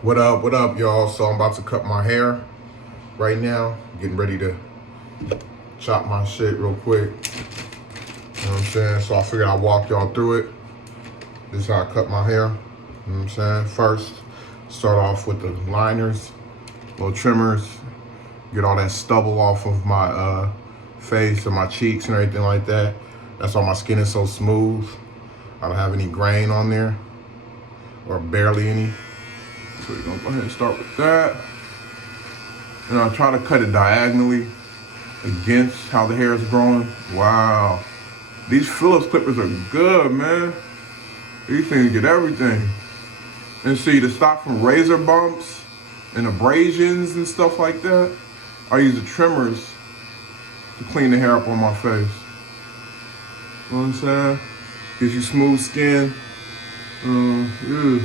What up, y'all? So I'm about to cut my hair right now. Getting ready to chop my shit real quick. You know what I'm saying? So I figured I'd walk y'all through it. This is how I cut my hair. You know what I'm saying? First, start off with the liners, little trimmers, get all that stubble off of my face and my cheeks and everything like that. That's why my skin is so smooth. I don't have any grain on there, or barely any. So we're gonna go ahead and start with that. And I try to cut it diagonally against how the hair is growing. Wow. These Phillips clippers are good, man. These things get everything. And see, to stop from razor bumps and abrasions and stuff like that, I use the trimmers to clean the hair up on my face. You know what I'm saying? Gives you smooth skin. Yeah.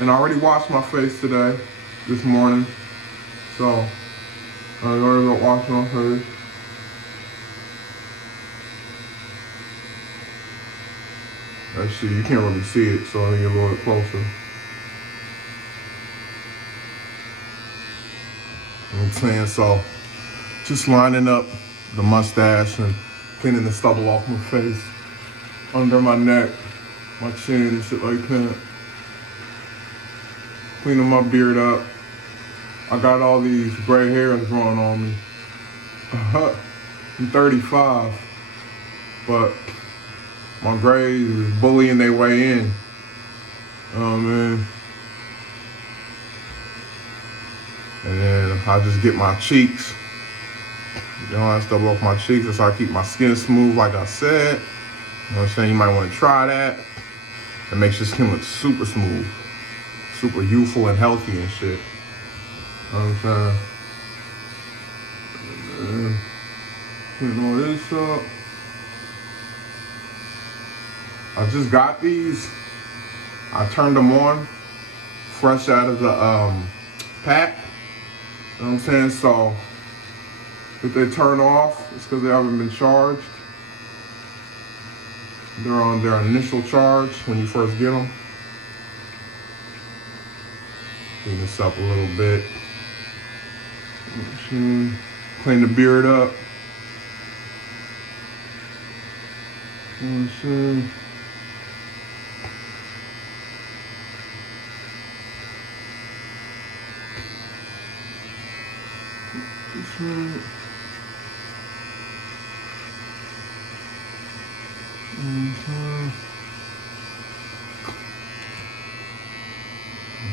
And I already washed my face today, this morning. So, I already got washed my face. Let's see, you can't really see it, so I get a little bit closer. You know what I'm saying? So, just lining up the mustache and cleaning the stubble off my face, under my neck, my chin and shit like that. Cleaning my beard up. I got all these gray hairs growing on me. I'm 35, but my grays is bullying their way in. Oh man. And then I just get my cheeks. You know, I stubble off my cheeks. That's how I keep my skin smooth, like I said. You know what I'm saying? You might want to try that. It makes your skin look super smooth, super youthful and healthy and shit. You know what I'm saying? And putting all this up. I just got these. I turned them on fresh out of the pack. You know what I'm saying? So if they turn off, it's because they haven't been charged. They're on their initial charge when you first get them. Clean this up a little bit. Clean the beard up. You know what I'm saying?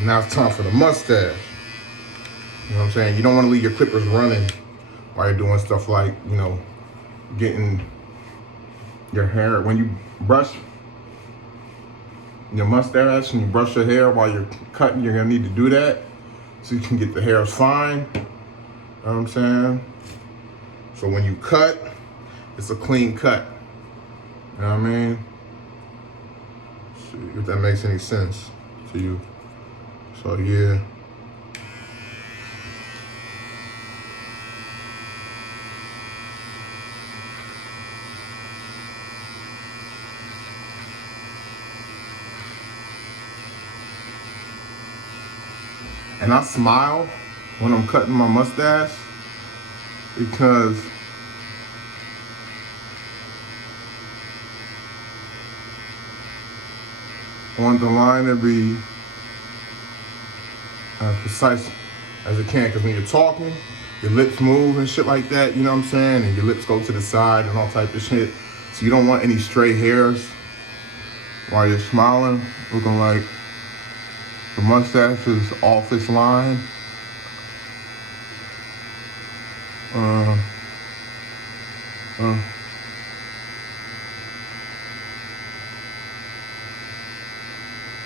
Now it's time for the mustache. You know what I'm saying? You don't want to leave your clippers running while you're doing stuff like, you know, getting your hair. When you brush your mustache and you brush your hair while you're cutting, you're going to need to do that so you can get the hair fine. You know what I'm saying? So when you cut, it's a clean cut. You know what I mean? See if that makes any sense to you. So yeah. And I smile when I'm cutting my mustache because I want the line to be precise as it can, because when you're talking, your lips move and shit like that, you know what I'm saying? And your lips go to the side and all type of shit. So you don't want any stray hairs while you're smiling, looking like the mustache is off its line.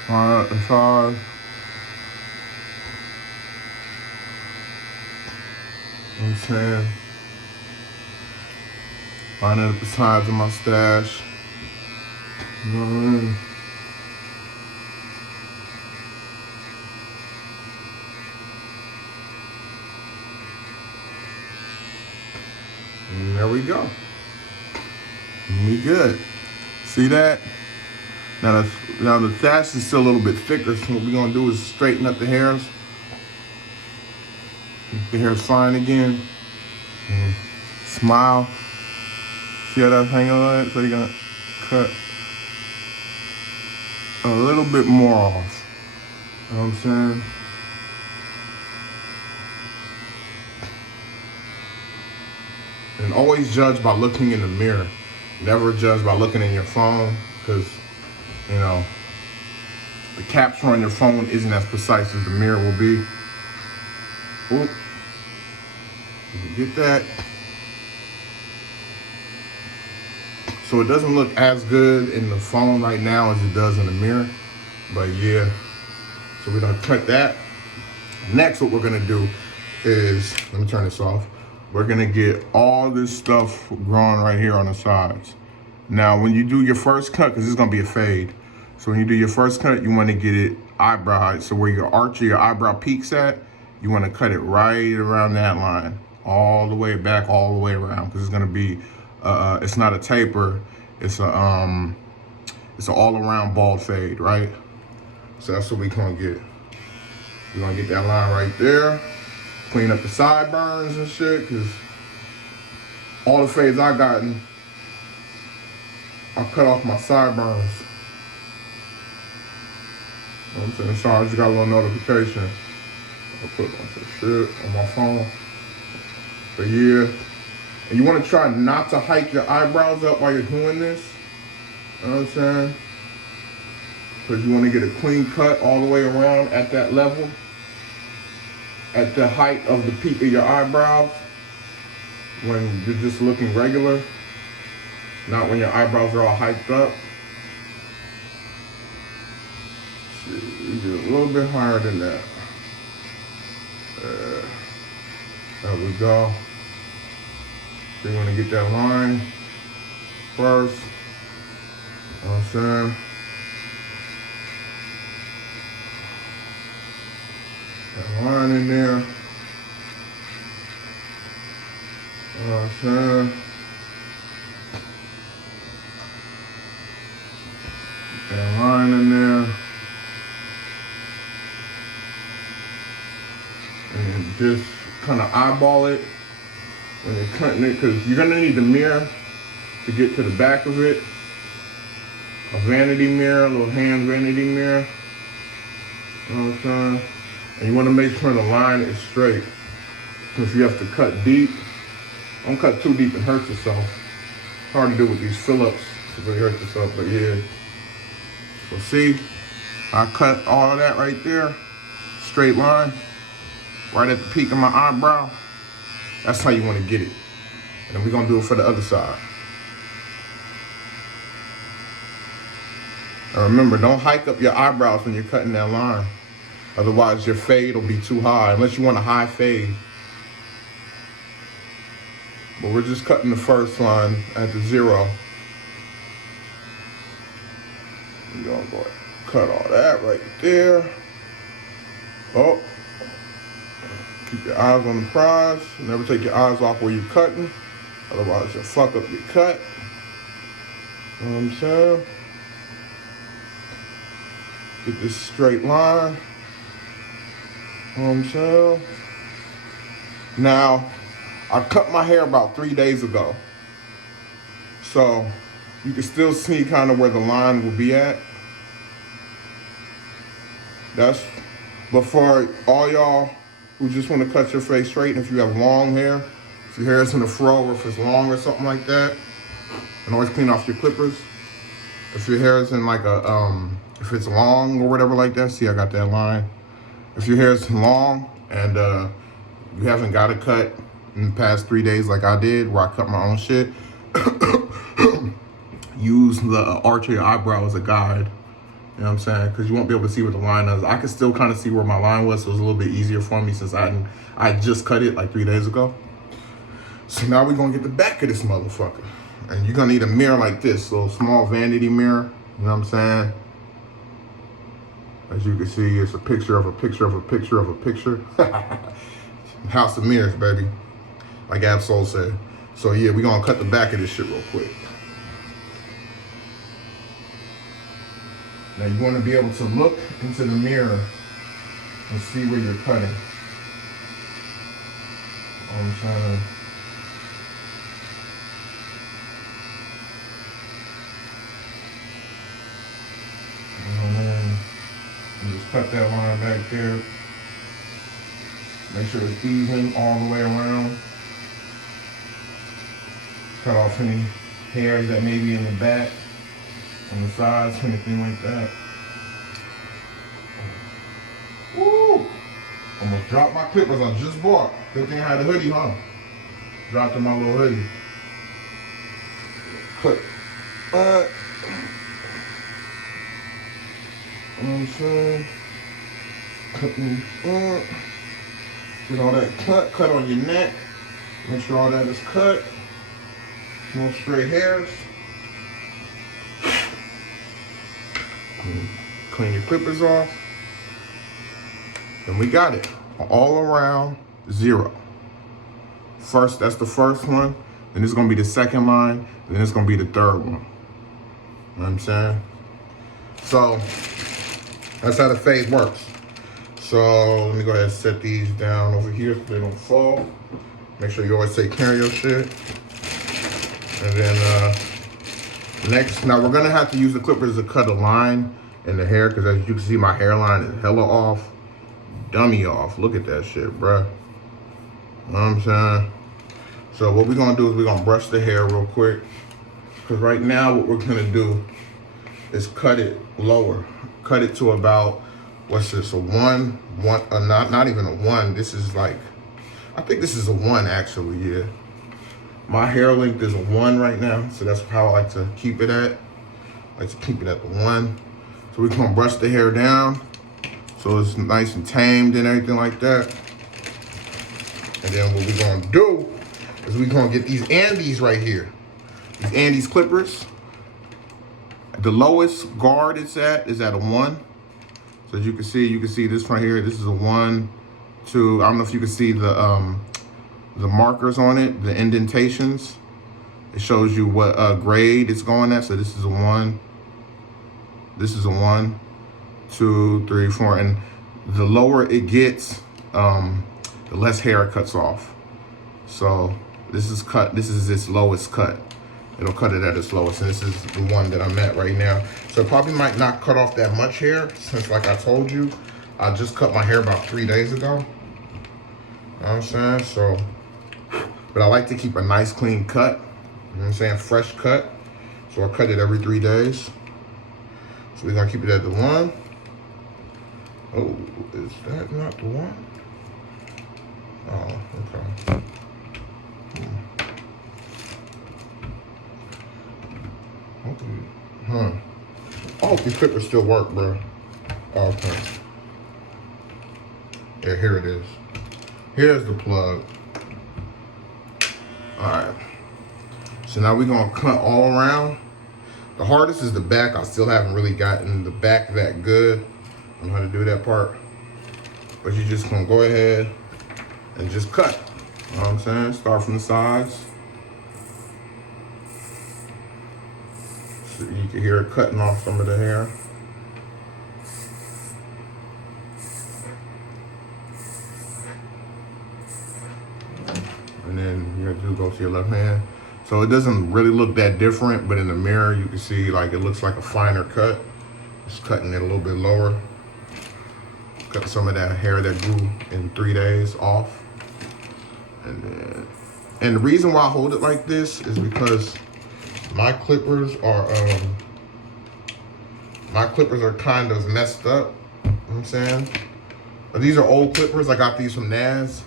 Alright, the side. You know what I'm saying? Lining up the sides of my stash. You know what I mean? And there we go. We good. See that? Now the thatch is still a little bit thicker, so what we're gonna do is straighten up the hairs. The hair's fine again. Smile. See how that's hanging on it? So you're gonna cut a little bit more off. You know what I'm saying? And always judge by looking in the mirror. Never judge by looking in your phone, because, you know, the capture on your phone isn't as precise as the mirror will be. Oop. You get that? So it doesn't look as good in the phone right now as it does in the mirror. But yeah, so we're gonna cut that. Next, what we're gonna do is, let me turn this off. We're gonna get all this stuff growing right here on the sides. Now, when you do your first cut, because it's gonna be a fade. So when you do your first cut, you wanna get it eyebrow height. So where your arch of your eyebrow peaks at, you wanna cut it right around that line. All the way back, all the way around, because it's gonna be, it's not a taper, it's a all around bald fade, right? So that's what we're gonna get. We're gonna get that line right there. Clean up the sideburns and shit, because all the fades I gotten, I cut off my sideburns. You know what I'm saying? Sorry, I just got a little notification. I put a bunch of shit on my phone. But yeah, and you want to try not to hike your eyebrows up while you're doing this. You know what I'm saying? Because you want to get a clean cut all the way around at that level. At the height of the peak of your eyebrows, when you're just looking regular, not when your eyebrows are all hyped up. You get a little bit higher than that. There we go. So you want to get that line first. You know what I'm saying? That line in there. You know what I'm saying? That line in there. And just kind of eyeball it when you're cutting it, because you're gonna need the mirror to get to the back of it. A vanity mirror, a little hand vanity mirror. You know what I'm saying? And you want to make sure the line is straight. Because you have to cut deep. Don't cut too deep and hurt yourself. Hard to do with these Phillips to really hurt yourself, but yeah. So see, I cut all of that right there. Straight line. Right at the peak of my eyebrow. That's how you want to get it. And then we're going to do it for the other side. And remember, don't hike up your eyebrows when you're cutting that line. Otherwise, your fade will be too high, unless you want a high fade. But we're just cutting the first line at the 0. We're going to go ahead and cut all that right there. Oh. Keep your eyes on the prize. Never take your eyes off where you're cutting. Otherwise, you'll fuck up your cut. You know what I'm saying? Get this straight line. You know what I'm saying? Now, I cut my hair about 3 days ago. So, you can still see kind of where the line will be at. That's before all y'all who just want to cut your face straight. If you have long hair, if your hair is in a fro or if it's long or something like that, and always clean off your clippers. If your hair is in like a, if it's long or whatever like that, see I got that line. If your hair is long and you haven't got a cut in the past 3 days like I did, where I cut my own shit, use the arch of your eyebrow as a guide. You know what I'm saying? Because you won't be able to see where the line is. I can still kind of see where my line was, so it was a little bit easier for me since I just cut it like 3 days ago. So now we're going to get the back of this motherfucker. And you're going to need a mirror like this, a little small vanity mirror. You know what I'm saying? As you can see, it's a picture of a picture of a picture of a picture. House of mirrors, baby. Like Ab-Soul said. So yeah, we're going to cut the back of this shit real quick. Now you want to be able to look into the mirror and see where you're cutting. I'm trying to. And just cut that line back there. Make sure it's even all the way around. Cut off any hairs that may be in the back, on the sides, anything like that. Woo! Almost dropped my clippers I just bought. Good thing I had a hoodie, huh? Dropped in my little hoodie. Cut. You know what I'm saying? Cutting up. Get all that cut on your neck. Make sure all that is cut. No stray hairs. Clean your clippers off. And we got it. All around 0. First, that's the first one. Then it's gonna be the second line. Then it's gonna be the third one. You know what I'm saying? So, that's how the fade works. So, let me go ahead and set these down over here so they don't fall. Make sure you always take care of your shit. And then, next, now we're gonna have to use the clippers to cut a line in the hair, because as you can see, my hairline is hella off. Dummy off. Look at that shit, bruh. You know what I'm saying? So what we're gonna do is we're gonna brush the hair real quick. Because right now what we're gonna do is cut it lower. Cut it to about, what's this, a one, not even a 1. This is like, I think this is a 1 actually, yeah. My hair length is a 1 right now, so that's how I like to keep it at. I like to keep it at the 1. So we're gonna brush the hair down so it's nice and tamed and everything like that. And then what we're gonna do is we're gonna get these Andis right here. These Andis clippers. The lowest guard it's at is at a 1. So as you can see this right here. This is a 1, 2. I don't know if you can see the markers on it, the indentations. It shows you what grade it's going at. So this is a 1. This is a 1, 2, 3, 4. And the lower it gets, the less hair it cuts off. So this is its lowest cut. It'll cut it at its lowest, and this is the one that I'm at right now. So it probably might not cut off that much hair, since like I told you, I just cut my hair about 3 days ago. You know what I'm saying? So, but I like to keep a nice clean cut. You know what I'm saying? Fresh cut. So I cut it every 3 days. So we're gonna keep it at the 1. Oh, is that not the 1? Oh, okay. Huh. I hope these clippers still work, bro. Oh, okay. Yeah, here it is. Here's the plug. Alright. So now we're gonna cut all around. The hardest is the back. I still haven't really gotten the back that good. I don't know how to do that part. But you're just gonna go ahead and just cut. You know what I'm saying? Start from the sides. So you can hear it cutting off some of the hair. And then you have to go to your left hand. So it doesn't really look that different, but in the mirror you can see like it looks like a finer cut. Just cutting it a little bit lower. Cut some of that hair that grew in 3 days off. And the reason why I hold it like this is because my clippers are kind of messed up. You know what I'm saying? But these are old clippers. I got these from Naz.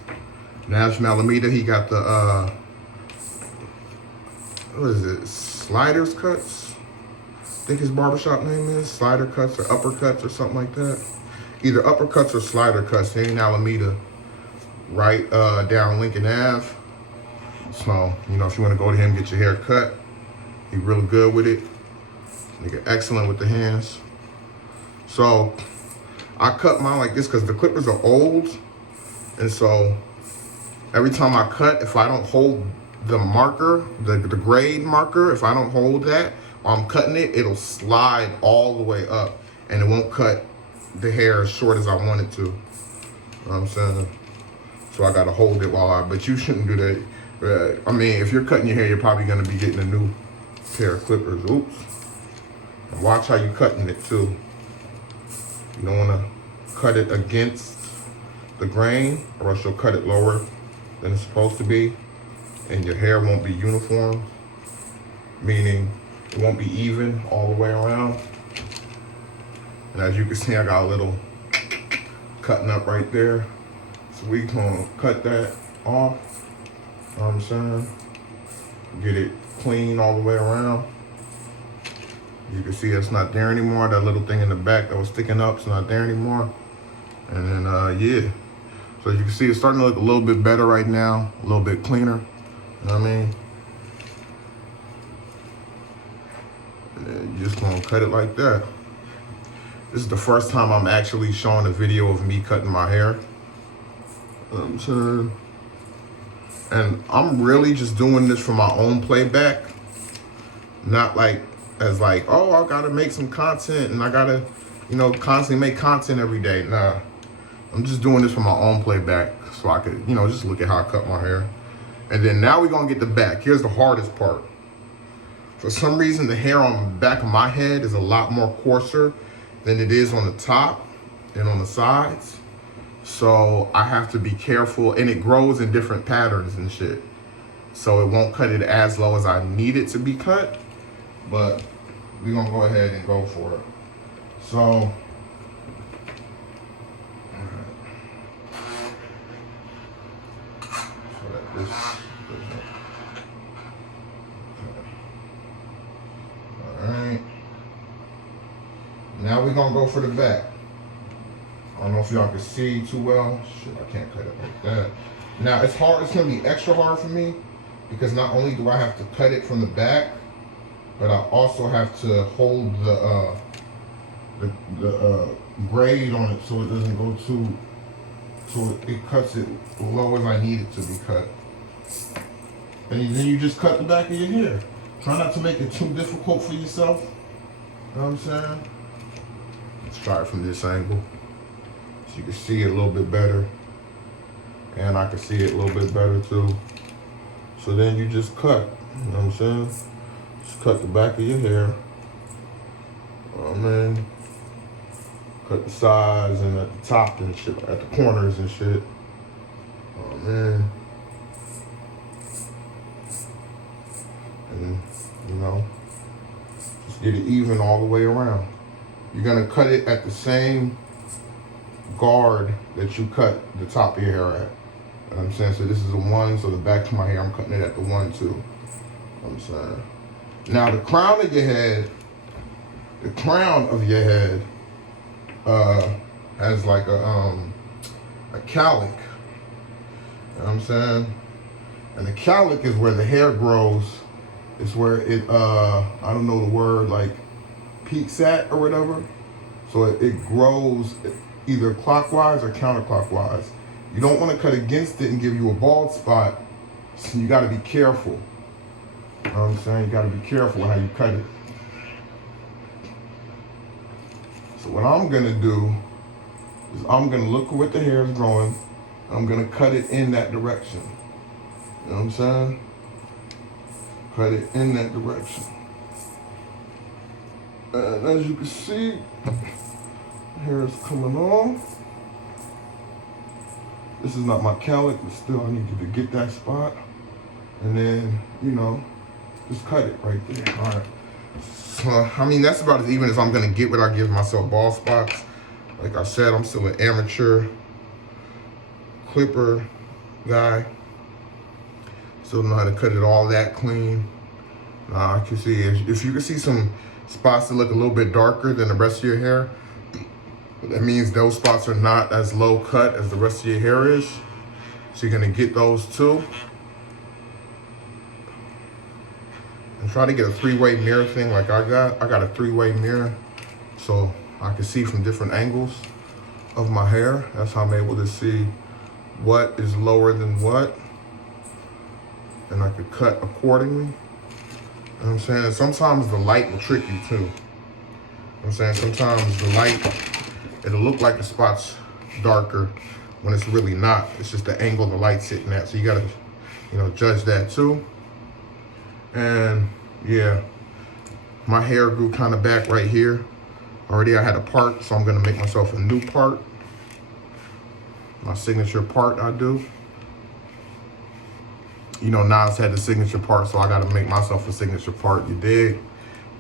Naz from Alameda. He got the what is it? Sliders Cuts? I think his barbershop name is Slider Cuts or Uppercuts or something like that. Either Uppercuts or Slider Cuts. They're in Alameda, right down Lincoln Ave. So, you know, if you want to go to him, get your hair cut, he's really good with it. Nigga, excellent with the hands. So, I cut mine like this because the clippers are old. And so, every time I cut, if I don't hold the marker, the grade marker, if I don't hold that while I'm cutting it, it'll slide all the way up. and it won't cut the hair as short as I want it to. You know what I'm saying? So I gotta hold it but you shouldn't do that. I mean, if you're cutting your hair, you're probably gonna be getting a new pair of clippers. Oops. And watch how you're cutting it too. You don't wanna cut it against the grain, or else you'll cut it lower than it's supposed to be, and your hair won't be uniform, meaning it won't be even all the way around. And as you can see, I got a little cutting up right there. So we gonna cut that off, you know what I'm saying? Get it clean all the way around. You can see it's not there anymore. That little thing in the back that was sticking up is not there anymore. And then, yeah. So you can see it's starting to look a little bit better right now, a little bit cleaner, you know what I mean? And then you're just gonna cut it like that. This is the first time I'm actually showing a video of me cutting my hair. And I'm really just doing this for my own playback. Not like, as like, oh, I gotta make some content and I gotta, constantly make content every day. Nah, I'm just doing this for my own playback so I could, just look at how I cut my hair. And then now we're gonna get the back. Here's the hardest part. For some reason, the hair on the back of my head is a lot more coarser than it is on the top and on the sides. So I have to be careful, and it grows in different patterns and shit. So it won't cut it as low as I need it to be cut, but we're gonna go ahead and go for it. So, alright. Now we're gonna go for the back. I don't know if y'all can see too well. Shit, I can't cut it like that. Now it's hard, it's gonna be extra hard for me because not only do I have to cut it from the back, but I also have to hold the braid on it so it doesn't go too, so it cuts it low as I need it to be cut. And then you just cut the back of your hair. Try not to make it too difficult for yourself. You know what I'm saying? Let's try it from this angle. So you can see it a little bit better. And I can see it a little bit better too. So then you just cut, you know what I'm saying? Just cut the back of your hair. Oh man. Cut the sides and at the top and shit, at the corners and shit. Oh man. And, just get it even all the way around. You're gonna cut it at the same guard that you cut the top of your hair at. You know what I'm saying? So this is a 1, so the back of my hair, I'm cutting it at the 1 too. You know what I'm saying? Now the crown of your head, has like a cowlick. You know what I'm saying? And the cowlick is where the hair grows. It's where it, I don't know the word, like peaks at or whatever. So it grows either clockwise or counterclockwise. You don't want to cut against it and give you a bald spot, so you got to be careful. You know what I'm saying? You got to be careful how you cut it. So what I'm going to do is I'm going to look where the hair is growing. I'm going to cut it in that direction. You know what I'm saying? Cut it in that direction. And as you can see, hair is coming on. This is not my cowlick, but still I need you to get that spot. And then, just cut it right there. All right. So, I mean, that's about as even as I'm gonna get without giving myself bald spots. Like I said, I'm still an amateur clipper guy. Still know how to cut it all that clean. I can see, if you can see some spots that look a little bit darker than the rest of your hair, that means those spots are not as low cut as the rest of your hair is. So you're gonna get those too. And try to get a 3-way mirror thing like I got. I got a 3-way mirror so I can see from different angles of my hair. That's how I'm able to see what is lower than what. And I could cut accordingly. You know what I'm saying? And sometimes the light will trick you too. I'm saying sometimes the light, it'll look like the spot's darker when it's really not. It's just the angle the light's hitting at. So you gotta, judge that too. And yeah, my hair grew kind of back right here. Already I had a part, so I'm gonna make myself a new part. My signature part I do. Nas had the signature part, so I gotta make myself a signature part, you dig?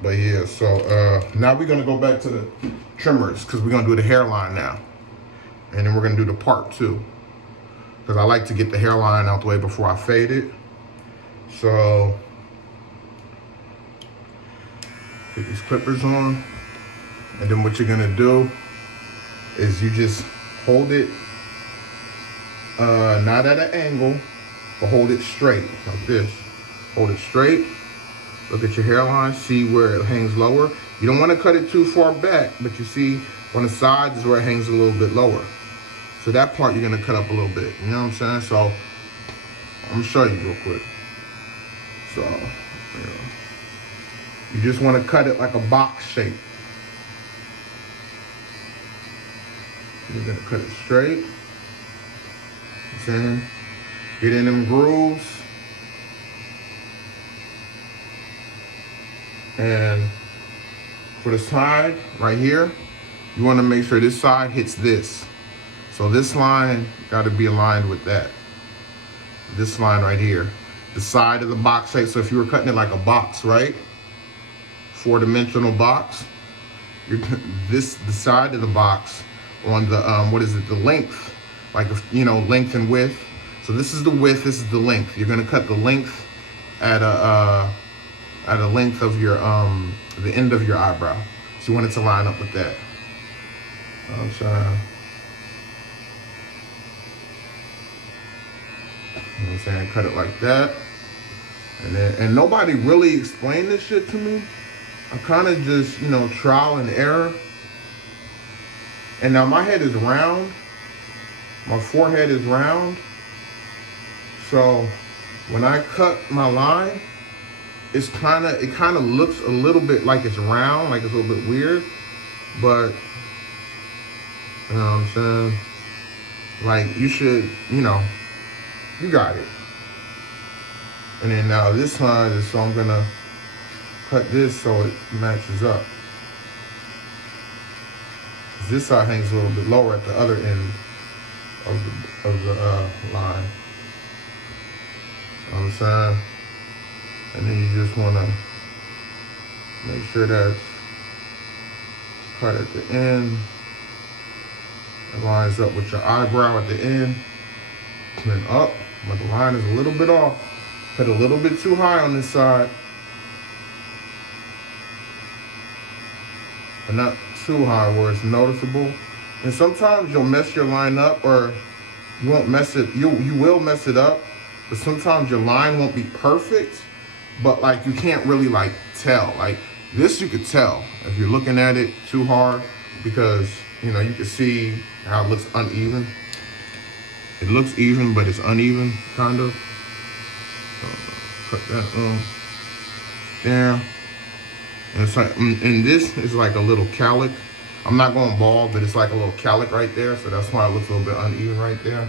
But yeah, so now we're gonna go back to the trimmers because we're gonna do the hairline now. And then we're gonna do the part too. Because I like to get the hairline out the way before I fade it. So, put these clippers on. And then what you're gonna do is you just hold it, not at an angle, but hold it straight, like this. Hold it straight. Look at your hairline, see where it hangs lower. You don't want to cut it too far back, but you see on the sides is where it hangs a little bit lower. So that part you're gonna cut up a little bit, you know what I'm saying? So I'm gonna show you real quick. So, you just want to cut it like a box shape. You're gonna cut it straight. Then get in them grooves. And for the side right here, you want to make sure this side hits this. So this line got to be aligned with that. This line right here, the side of the box shape. So if you were cutting it like a box, right? 4-dimensional box, the side of the box on the the length, like length and width. So this is the width, this is the length. You're gonna cut the length at a length of your the end of your eyebrow. So you want it to line up with that. I'm trying. You know what I'm saying? Cut it like that. And nobody really explained this shit to me. I kind of just, trial and error. And now my head is round. My forehead is round. So when I cut my line, it kind of looks a little bit like it's round, like it's a little bit weird. But, you know what I'm saying? Like you should, you got it. And then now this side is, so I'm gonna cut this so it matches up. This side hangs a little bit lower at the other end of the line. You know what I'm saying? And then you just wanna make sure that's cut at the end. It lines up with your eyebrow at the end. And then up, but the line is a little bit off. Cut a little bit too high on this side. But not too high where it's noticeable. And sometimes you'll mess your line up, or you won't mess it, you will mess it up, but sometimes your line won't be perfect, but like you can't really like tell. Like this you could tell if you're looking at it too hard, because you can see how it looks uneven. It looks even, but it's uneven, kind of. Cut that there. And it's like, and this is like a little calic. I'm not going bald, but it's like a little calic right there, so that's why it looks a little bit uneven right there.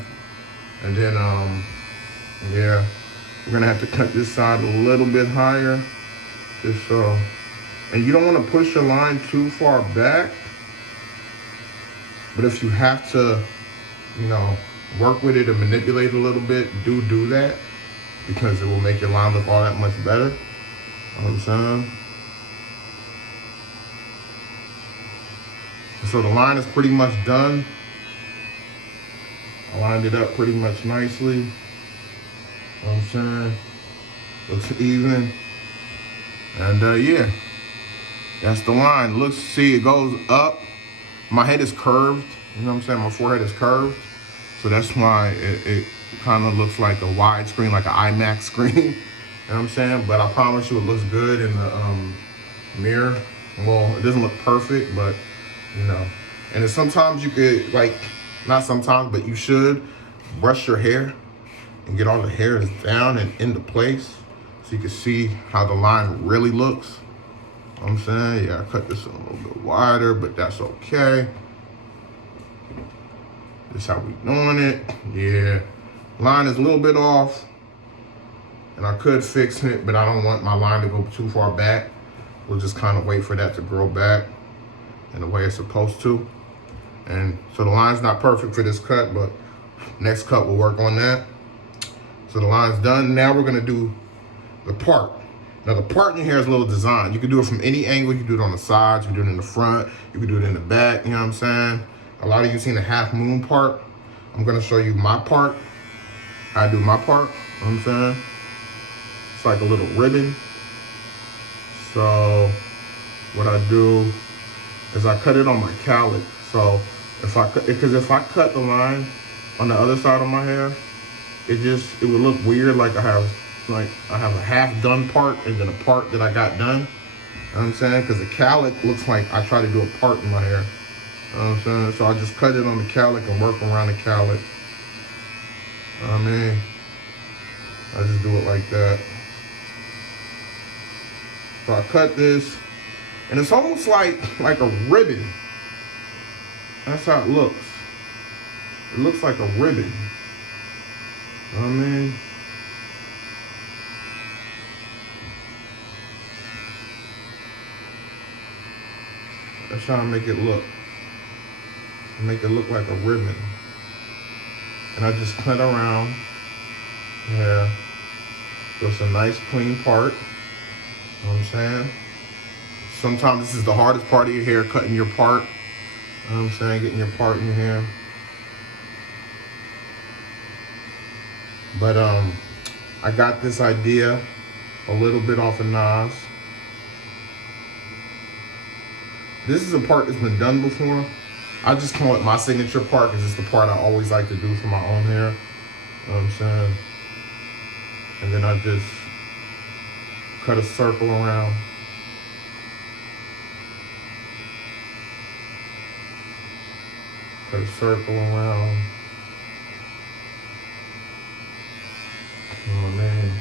And then, yeah, we're gonna have to cut this side a little bit higher, just so. And you don't want to push your line too far back, but if you have to, work with it and manipulate it a little bit, do that, because it will make your line look all that much better. You know what I'm saying? So the line is pretty much done. I lined it up pretty much nicely. You know what I'm saying? Looks even. And yeah, that's the line. See, it goes up. My head is curved. You know what I'm saying? My forehead is curved. So that's why it kind of looks like a wide screen, like an IMAX screen. You know what I'm saying? But I promise you it looks good in the mirror. Well, it doesn't look perfect, but and then sometimes you could, like, not sometimes, but you should brush your hair and get all the hairs down and into place so you can see how the line really looks. know what I'm saying? Yeah, I cut this a little bit wider, but that's okay. This how we doing it. Yeah, line is a little bit off, and I could fix it, but I don't want my line to go too far back. We'll just kind of wait for that to grow back in the way it's supposed to. And so the line's not perfect for this cut, but next cut we'll work on that. So the line's done. Now we're gonna do the part. Now the part in here is a little design. You can do it from any angle. You can do it on the sides, you can do it in the front, you can do it in the back, you know what I'm saying? A lot of you seen the half moon part. I'm gonna show you my part, how I do my part, you know what I'm saying? It's like a little ribbon. So what I do is I cut it on my cowlick. So if I cut the line on the other side of my hair, it would look weird, like I have a half done part and then a part that I got done. You know what I'm saying? Because the cowlick looks like I try to do a part in my hair. You know what I'm saying? So I just cut it on the cowlick and work around the cowlick. You know what I mean? I just do it like that. So I cut this, and it's almost like a ribbon. That's how it looks. It looks like a ribbon. You know what I mean? That's how I make it look. Make it look like a ribbon. And I just cut around. Yeah. So it's a nice clean part. You know what I'm saying? Sometimes this is the hardest part of your hair, cutting your part. You know what I'm saying? Getting your part in your hair. But I got this idea a little bit off of Nas. This is a part that's been done before. I just call it my signature part because it's the part I always like to do for my own hair. You know what I'm saying? And then I just cut a circle around. Cut a circle around. You know what I mean?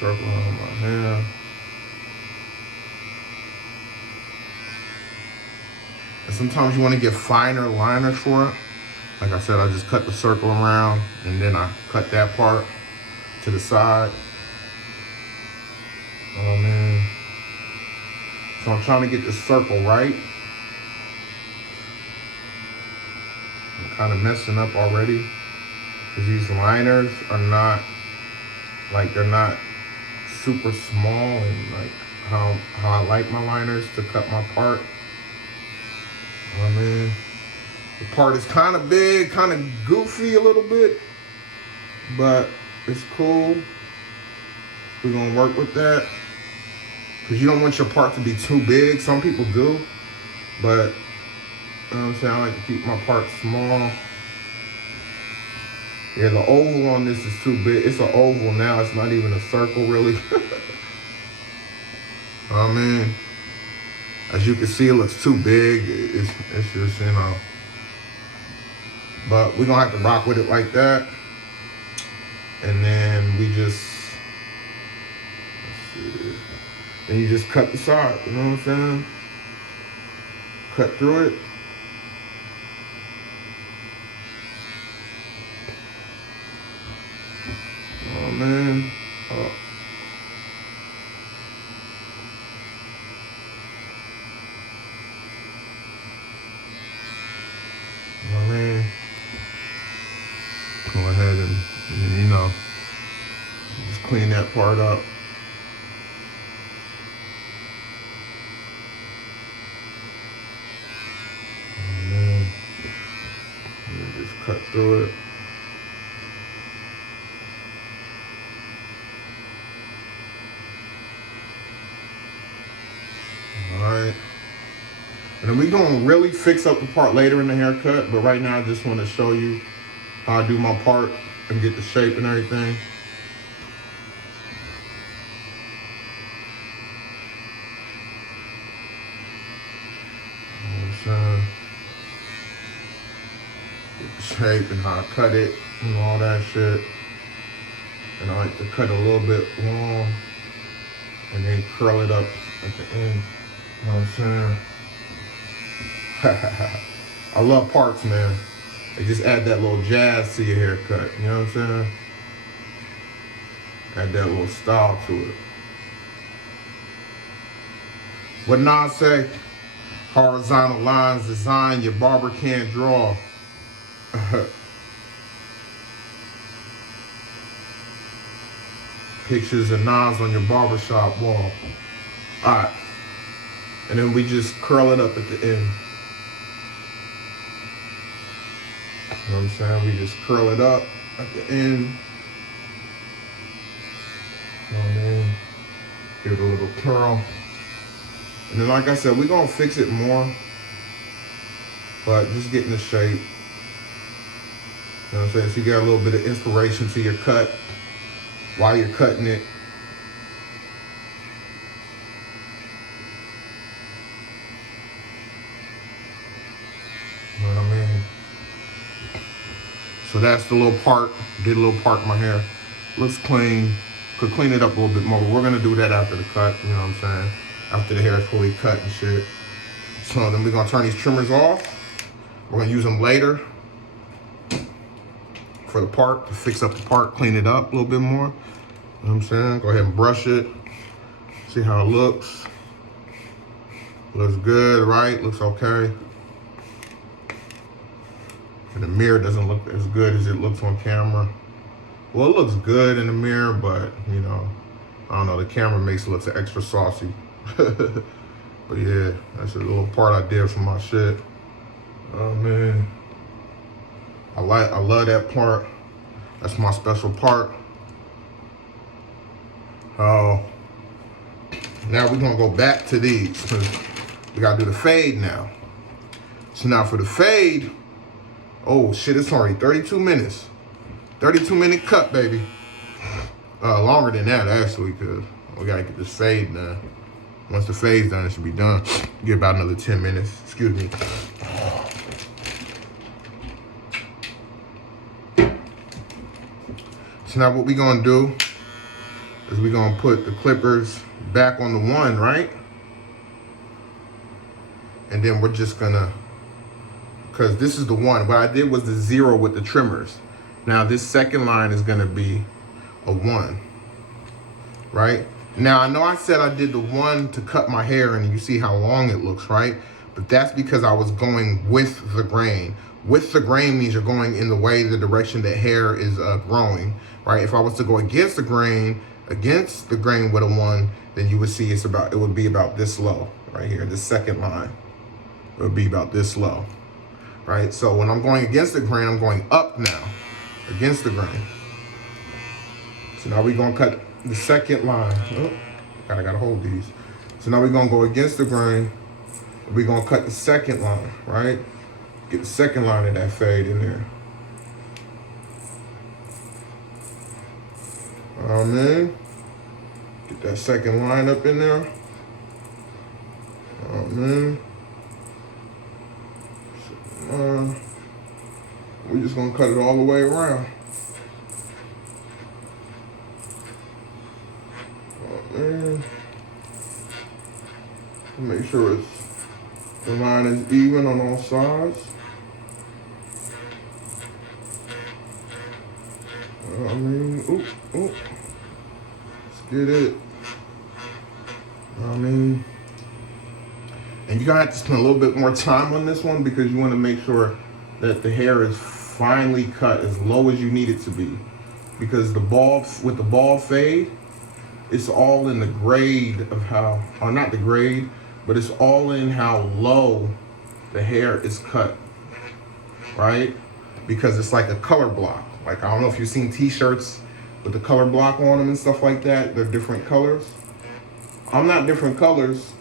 Circle around my hair. And sometimes you want to get finer liners for it. Like I said, I just cut the circle around and then I cut that part to the side. Oh man. So I'm trying to get the circle right. I'm kind of messing up already because these liners are not, like, they're not super small and like how I like my liners to cut my part. I mean, the part is kind of big, kind of goofy a little bit, but it's cool. We're gonna work with that because you don't want your part to be too big. Some people do, but you know what I'm saying, I like to keep my part small. Yeah, the oval on this is too big. It's an oval now. It's not even a circle, really. I mean, as you can see, it looks too big. It's just, you know. But we're going to have to rock with it like that. And then we just, let's see. Then you just cut the side, you know what I'm saying? Cut through it. Oh man. Oh. Oh man. Go ahead and, you know, just clean that part up. Oh man. Just cut through it. Alright. And then we're going to really fix up the part later in the haircut, but right now I just want to show you how I do my part and get the shape and everything. Get the shape and how I cut it and all that shit. And I like to cut a little bit long and then curl it up at the end. You know what I'm saying? I love parts, man. They just add that little jazz to your haircut. You know what I'm saying? Add that little style to it. What Nas say? Horizontal lines design your barber can't draw. Pictures of Nas on your barbershop wall. Alright. And then we just curl it up at the end. You know what I'm saying? We just curl it up at the end. You know what I mean? Give it a little curl. And then, like I said, we're going to fix it more. But just get in the shape. You know what I'm saying? So you got a little bit of inspiration to your cut while you're cutting it. You know what I mean? So that's the little part. Did a little part in my hair. Looks clean. Could clean it up a little bit more. But we're going to do that after the cut. You know what I'm saying? After the hair is fully cut and shit. So then we're going to turn these trimmers off. We're going to use them later for the part, to fix up the part, clean it up a little bit more. You know what I'm saying? Go ahead and brush it. See how it looks. Looks good, right? Looks okay. And the mirror doesn't look as good as it looks on camera. Well, it looks good in the mirror, but, you know, I don't know, the camera makes it look extra saucy. But yeah, that's a little part I did for my shit. Oh man, I love that part. That's my special part. Oh, now we're gonna go back to these because we gotta do the fade now. So now for the fade, oh shit, it's already 32 minutes. 32-minute cut, baby. Longer than that actually, because we gotta get this fade done. Once the fade's done, it should be done. Get about another 10 minutes. Excuse me. So now what we're gonna do is we're gonna put the clippers back on the one, right? And then we're just gonna, because this is the one. What I did was the 0 with the trimmers. Now this second line is gonna be a 1, right? Now, I know I said I did the 1 to cut my hair and you see how long it looks, right? But that's because I was going with the grain. With the grain means you're going in the way, the direction that hair is growing, right? If I was to go against the grain with a 1, then you would see it would be about this low, right here, this second line. It would be about this low, right? So when I'm going against the grain, I'm going up now, against the grain. So now we're gonna cut the second line. Oh, I gotta hold these. So now we're gonna go against the grain. We're gonna cut the second line, right? Get the second line of that fade in there. Oh man. Get that second line up in there. Oh man. We're just gonna cut it all the way around. And make sure the line is even on all sides. I mean, oop. Let's get it. I mean, and you're gonna have to spend a little bit more time on this one because you want to make sure that the hair is finely cut as low as you need it to be. Because with the ball fade, it's all in the grade of how, or not the grade, but it's all in how low the hair is cut, right? Because it's like a color block. Like, I don't know if you've seen t-shirts with the color block on them and stuff like that. They're different colors. I'm not different colors,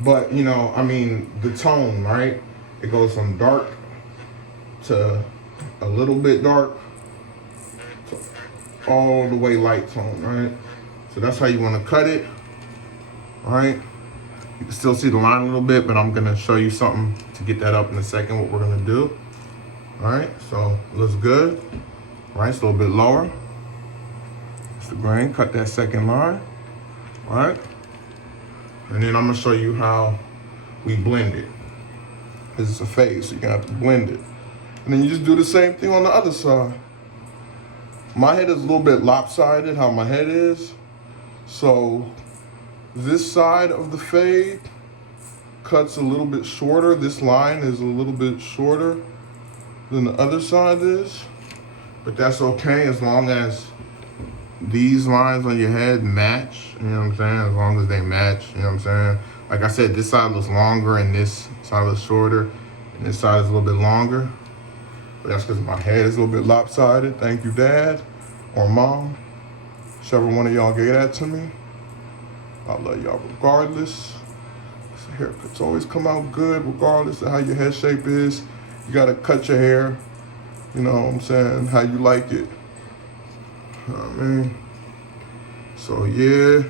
but you know, I mean, the tone, right? It goes from dark to a little bit dark to all the way light tone, right? So that's how you want to cut it, right? You can still see the line a little bit, but I'm going to show you something to get that up in a second, what we're going to do. All right, so looks good. All right, it's a little bit lower. It's the grain, cut that second line. All right, and then I'm gonna show you how we blend it. This is a fade, so you're gonna have to blend it. And then you just do the same thing on the other side. My head is a little bit lopsided, how my head is. So this side of the fade cuts a little bit shorter. This line is a little bit shorter than the other side is. But that's okay as long as these lines on your head match, you know what I'm saying? As long as they match, you know what I'm saying? Like I said, this side looks longer and this side looks shorter, and this side is a little bit longer. But that's because my head is a little bit lopsided. Thank you, Dad or Mom. Whichever one of y'all gave that to me. I love y'all regardless. Haircuts always come out good regardless of how your head shape is. You gotta cut your hair, you know what I'm saying, how you like it. You know what I mean? So yeah,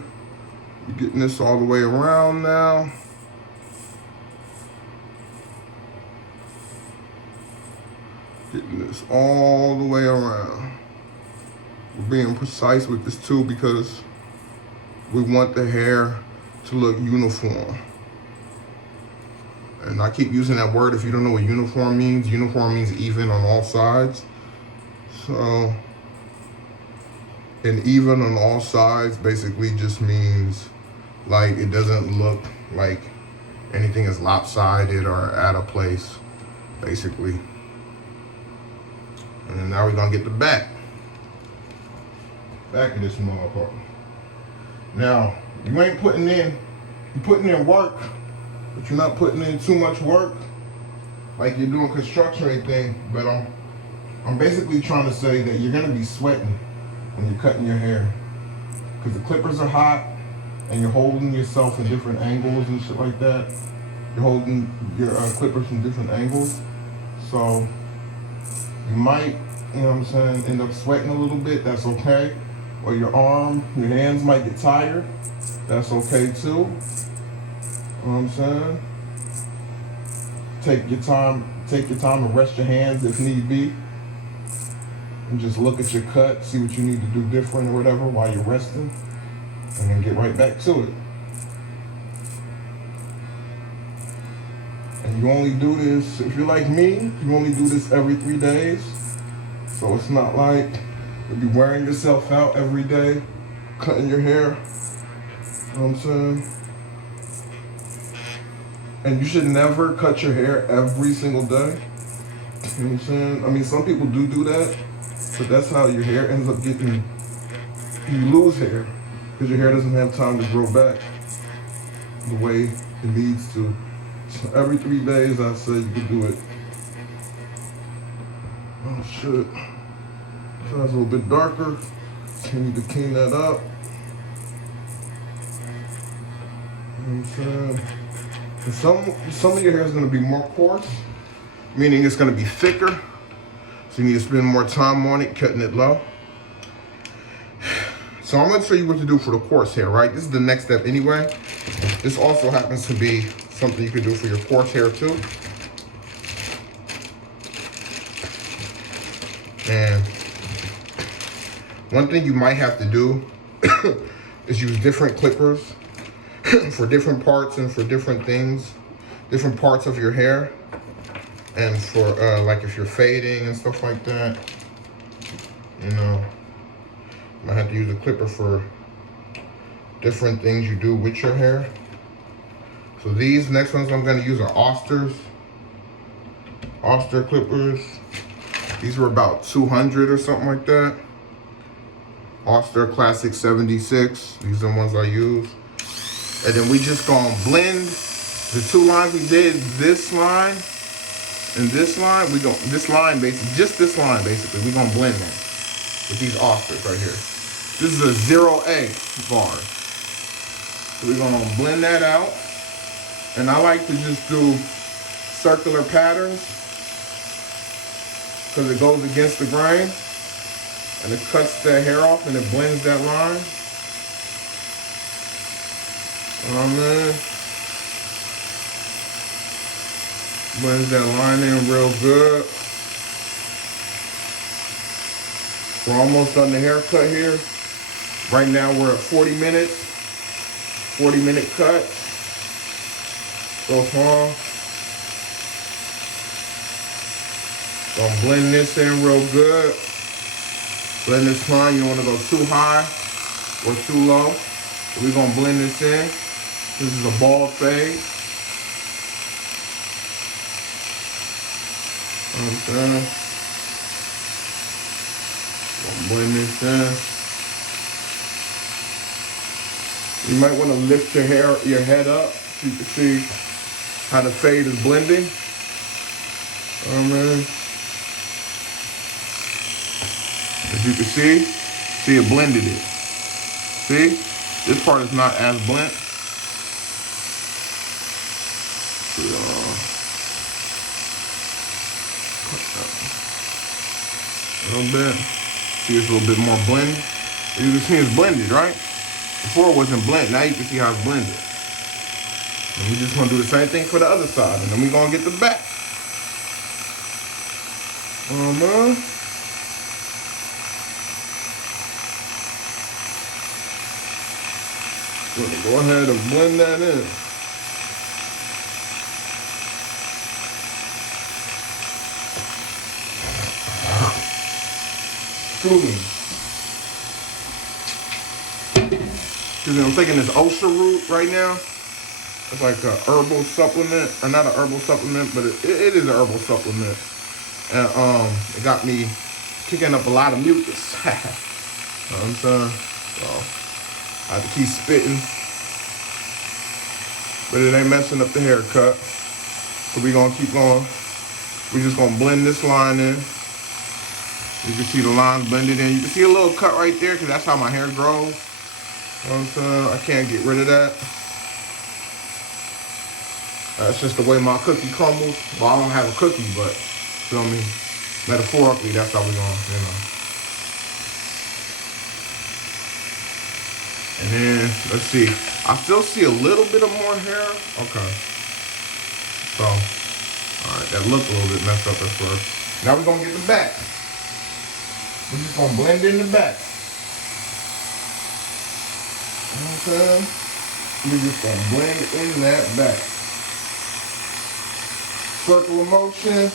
we're getting this all the way around now. Getting this all the way around. We're being precise with this too because we want the hair to look uniform. And I keep using that word if you don't know what uniform means. Uniform means even on all sides. So, and even on all sides basically just means like it doesn't look like anything is lopsided or out of place, basically. And then now we're gonna get the back. Back of this motherfucker. Now, you ain't putting in, you're putting in work, but you're not putting in too much work like you're doing construction or anything. But I'm basically trying to say that you're gonna be sweating when you're cutting your hair because the clippers are hot and you're holding yourself in different angles and shit like that. You're holding your clippers from different angles. So you might, you know what I'm saying, end up sweating a little bit. That's okay. Or your hands might get tired. That's okay too. You know what I'm saying? Take your time and rest your hands if need be. And just look at your cut, see what you need to do different or whatever while you're resting. And then get right back to it. And you only do this, if you're like me, you only do this every 3 days. So it's not like you'll be wearing yourself out every day, cutting your hair. You know what I'm saying? And you should never cut your hair every single day. You know what I'm saying? I mean, some people do that, but that's how your hair ends up getting, you lose hair because your hair doesn't have time to grow back the way it needs to. So every 3 days, I say you can do it. Oh shit. So that's a little bit darker. You need to clean that up. You know what I'm saying? And some of your hair is going to be more coarse, meaning it's going to be thicker. So you need to spend more time on it, cutting it low. So I'm going to show you what to do for the coarse hair, right? This is the next step anyway. This also happens to be something you can do for your coarse hair too. And one thing you might have to do is use different clippers for different parts and for different things, different parts of your hair. And for like if you're fading and stuff like that, you know, you might have to use a clipper for different things you do with your hair. So these next ones I'm gonna use are Oster clippers. These were about 200 or something like that. Oster Classic 76. These are the ones I use. And then we just gonna blend the 2 lines we did, this line and this line. This line basically, just this line basically, we're gonna blend that with these Osters right here. This is a 0A bar. So we're gonna blend that out. And I like to just do circular patterns because it goes against the grain and it cuts that hair off and it blends that line. Man. Blends that line in real good. We're almost done the haircut here. Right now we're at 40 minutes. 40-minute cut so far. Gonna blend this in real good. Blend this fine. You don't want to go too high or too low. So we're gonna blend this in. This is a bald fade. You know what I'm saying? Gonna blend this in. You might want to lift your head up so you can see how the fade is blending. As you can see it blended it. See? This part is not as blent. A little bit. See, it's a little bit more blended. You can see it's blended, right? Before it wasn't blended. Now you can see how it's blended. And we're just gonna do the same thing for the other side, and then we're gonna get the back. Man. Gonna go ahead and blend that in. Excuse me. I'm taking this OSHA root right now. It's like a herbal supplement, or not an herbal supplement, but it is an herbal supplement. And it got me kicking up a lot of mucus. You know what I'm saying? So I have to keep spitting. But it ain't messing up the haircut. So we gonna keep going. We're just gonna blend this line in. You can see the lines blended in. You can see a little cut right there because that's how my hair grows. You know what I'm saying? I can't get rid of that. That's just the way my cookie crumbles. Well, I don't have a cookie, but feel me? Metaphorically, that's how we going, you know. And then, let's see. I still see a little bit of more hair. Okay. So, all right, that looked a little bit messed up at first. Now we're gonna get the back. We're just gonna blend in the back. Okay. We're just gonna blend in that back. Circle of motion.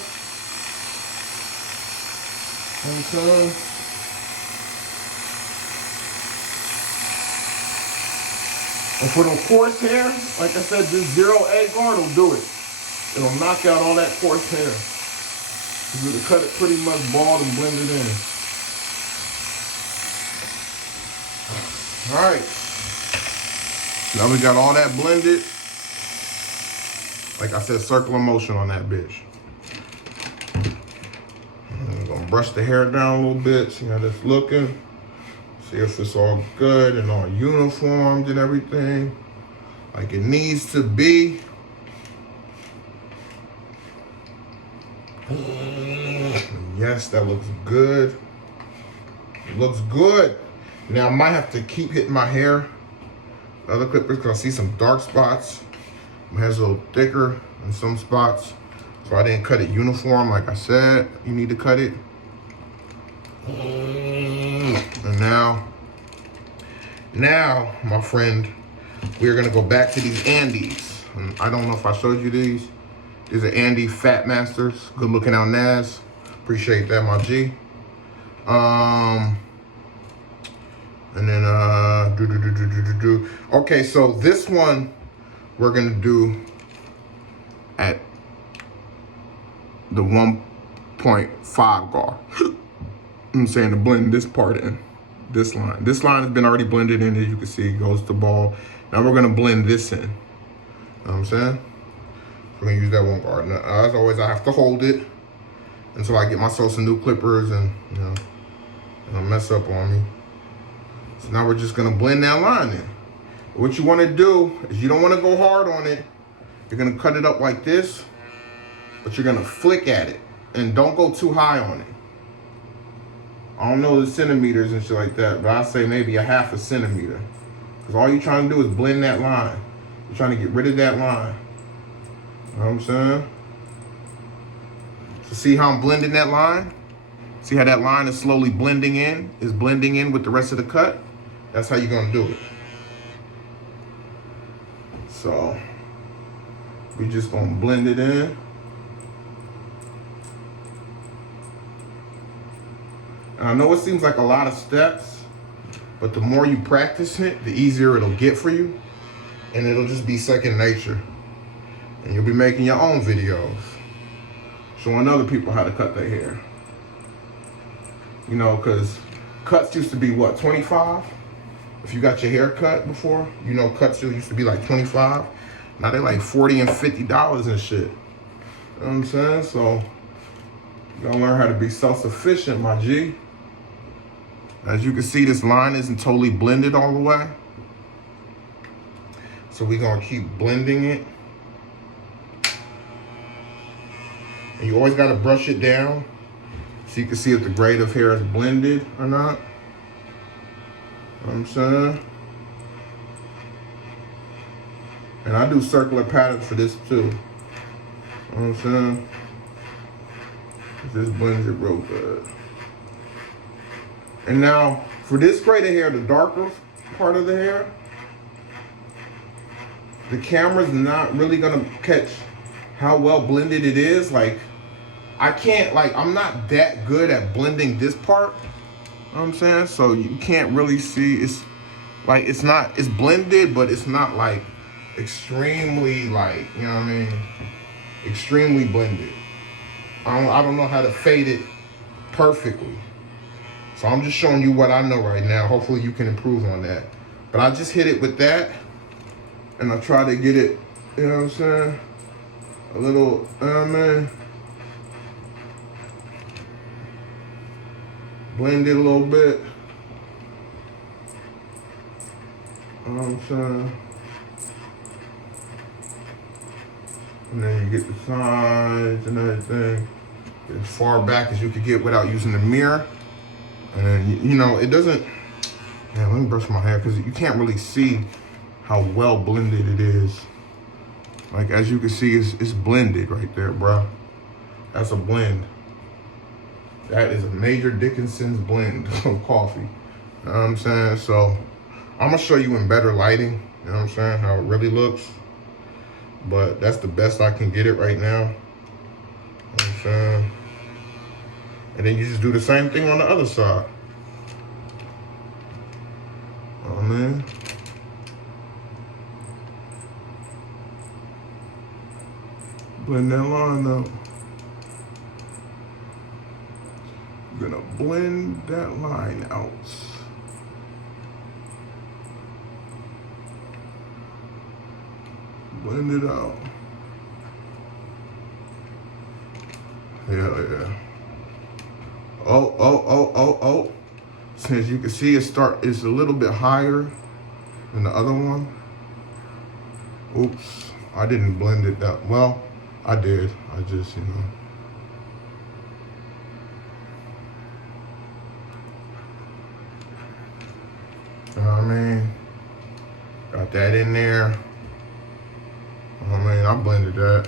Okay. And for the coarse hair, like I said, this 0A guard will do it. It'll knock out all that coarse hair. You're gonna cut it pretty much bald and blend it in. All right. Now we got all that blended. Like I said, circular motion on that bitch. I'm gonna brush the hair down a little bit, see how that's looking. See if it's all good and all uniformed and everything. Like it needs to be. Yes, that looks good. It looks good. Now I might have to keep hitting my hair. The other clippers, because I see some dark spots. My hair's a little thicker in some spots. So I didn't cut it uniform like I said. You need to cut it. And now, my friend, we're gonna go back to these Andes. And I don't know if I showed you these. These are Andes Fat Masters. Good looking out Nas. Appreciate that, my G. And then, okay, so this one we're gonna do at the 1.5 guard. I'm saying to blend this part in, this line. This line has been already blended in, as you can see, it goes to ball. Now we're gonna blend this in. You know what I'm saying? We're gonna use that 1 guard. Now, as always, I have to hold it until I get myself some new clippers and, you know, it'll mess up on me. So now we're just gonna blend that line in. What you wanna do is you don't wanna go hard on it. You're gonna cut it up like this, but you're gonna flick at it and don't go too high on it. I don't know the centimeters and shit like that, but I'd say maybe a 1/2 centimeter. Because all you're trying to do is blend that line. You're trying to get rid of that line. You know what I'm saying? So see how I'm blending that line? See how that line is slowly blending in? Is blending in with the rest of the cut? That's how you're gonna do it. So we just gonna blend it in. And I know it seems like a lot of steps, but the more you practice it, the easier it'll get for you. And it'll just be second nature. And you'll be making your own videos, showing other people how to cut their hair. You know, because cuts used to be what, 25? If you got your hair cut before, you know cuts used to be like 25. Now they're like $40 and $50 and shit. You know what I'm saying? So you gotta learn how to be self-sufficient, my G. As you can see, this line isn't totally blended all the way. So we're gonna keep blending it. And you always gotta brush it down so you can see if the grade of hair is blended or not. You know what I'm saying? And I do circular patterns for this too. You know what I'm saying? This blends it real good. And now, for this grade of hair, the darker part of the hair, the camera's not really gonna catch how well blended it is. Like, I'm not that good at blending this part. You know what I'm saying? So you can't really see, it's blended, but it's not like extremely, like, you know what I mean? Extremely blended. I don't know how to fade it perfectly. So I'm just showing you what I know right now. Hopefully you can improve on that. But I just hit it with that, and I try to get it, you know what I'm saying? A little, you know what I mean? Blend it a little bit. You know what I'm saying? And then you get the sides and everything as far back as you could get without using the mirror. And then, you know, it doesn't, yeah, let me brush my hair because you can't really see how well blended it is. Like, as you can see, it's blended right there, bro. That's a blend. That is a Major Dickinson's blend of coffee. You know what I'm saying? So I'm gonna show you in better lighting, you know what I'm saying, how it really looks. But that's the best I can get it right now. You know what I'm saying? And then you just do the same thing on the other side. Oh man. Blend that line up. I'm gonna blend that line out. Blend it out. Hell yeah. Oh. Since you can see it's a little bit higher than the other one. Oops, I didn't blend it that well. I did. I just, you know. You know what I mean? Got that in there. I mean, I blended that.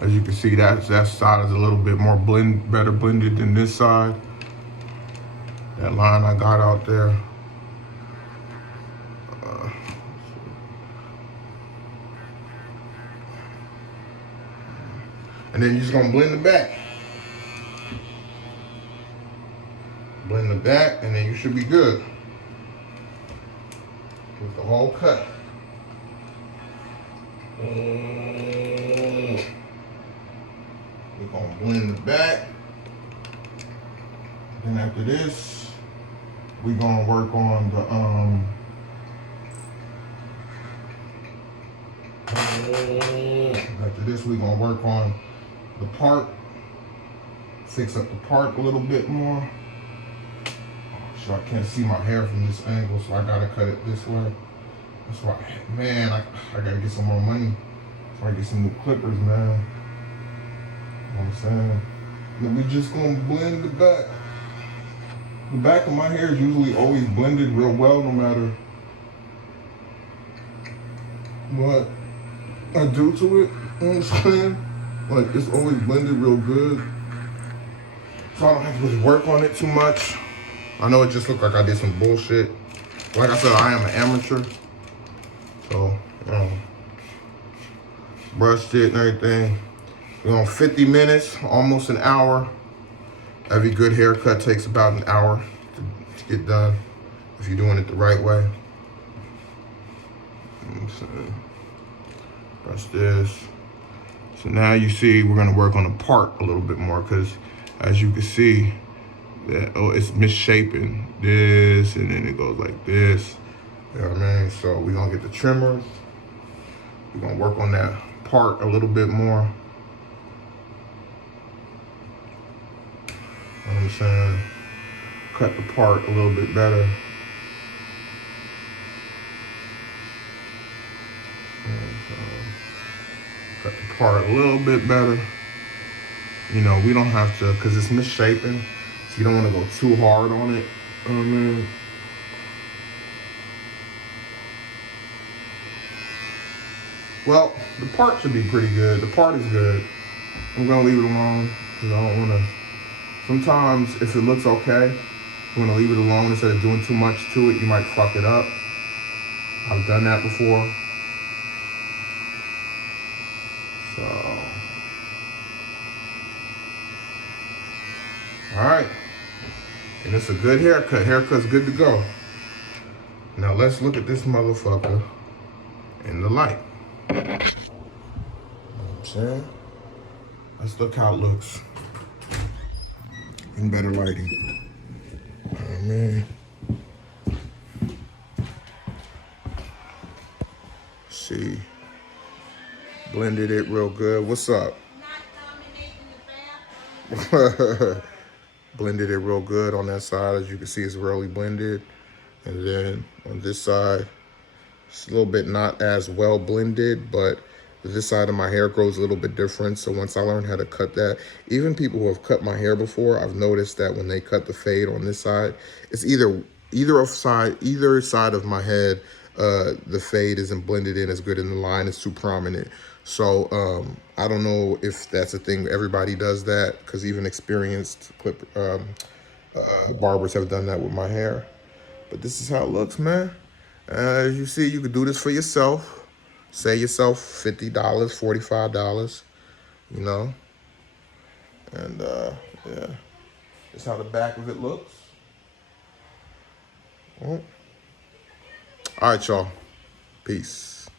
As you can see, that side is a little bit more better blended than this side. That line I got out there. And then you're just gonna blend the back. Blend the back, and then you should be good with the whole cut. We're gonna blend the back. Then after this, we're gonna work on the after this we're gonna work on the part. Fix up the part a little bit more. So I can't see my hair from this angle, so I gotta cut it this way. That's why, man, I gotta get some more money so I get some new clippers, man. You know what I'm saying? Then we just gonna blend the back. The back of my hair is usually always blended real well, no matter what I do to it. You know what I'm saying? Like, it's always blended real good. So I don't have to really work on it too much. I know it just looked like I did some bullshit. Like I said, I am an amateur. So, brushed it and everything. We're on 50 minutes, almost an hour. Every good haircut takes about an hour to get done if you're doing it the right way. Brush this. So now you see we're gonna work on the part a little bit more because as you can see, that it's misshapen this and then it goes like this. You know what I mean? So we're gonna get the trimmers. We're gonna work on that part a little bit more. You know what I'm saying? Cut the part a little bit better. Cut the part a little bit better. You know, we don't have to, because it's misshapen, so you don't want to go too hard on it. You know what I mean? Well, the part should be pretty good. The part is good. I'm going to leave it alone because I don't want to. Sometimes, if it looks okay, you want to leave it alone instead of doing too much to it. You might fuck it up. I've done that before. So, all right. And it's a good haircut. Haircut's good to go. Now let's look at this motherfucker in the light. You know what I'm saying? Let's look how it looks in better lighting. You know what I mean? See. Blended it real good. What's up? Blended it real good on that side. As you can see, it's really blended. And then on this side, it's a little bit not as well blended, but this side of my hair grows a little bit different. So once I learned how to cut that, even people who have cut my hair before, I've noticed that when they cut the fade on this side, it's either side of my head, the fade isn't blended in as good in the line. It's too prominent. So I don't know if that's a thing. Everybody does that because even experienced barbers have done that with my hair. But this is how it looks, man. As you see, you could do this for yourself. Save yourself $50, $45, you know. And yeah, that's how the back of it looks. Well, all right, y'all. Peace.